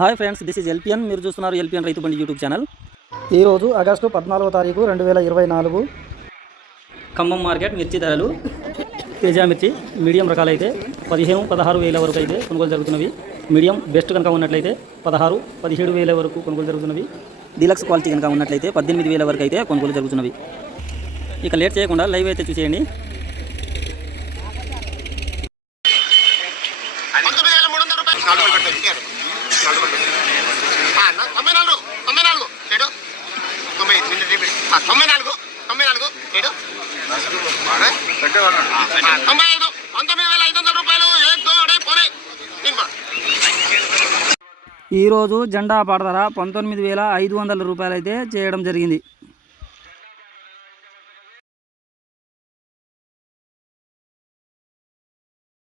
Hi friends, this is LPN. మీరు చూస్తున్నారు LPN రైతు బండి యూట్యూబ్ ఛానల్. ఈరోజు ఆగస్టు 14వ తారీఖు 2024 ఖమ్మం మార్కెట్ మిర్చి ధరలు. తేజా మిర్చి మీడియం రకాలైతే 15-16 వేల వరకు అయితే కొనుగోలు జరుగుతున్నవి. మీడియం బెస్ట్ కనుక ఉన్నట్లయితే 16-17 వేల వరకు కొనుగోలు జరుగుతున్నవి. డీలక్స్ క్వాలిటీ కనుక ఉన్నట్లయితే 18 వేల వరకు అయితే కొనుగోలు జరుగుతున్నవి. ఇక లేట్ చేయకుండా లైవ్ అయితే చూసేయండి. ఈరోజు జెండా పాట ధర 19,500 రూపాయలు అయితే చేయడం జరిగింది.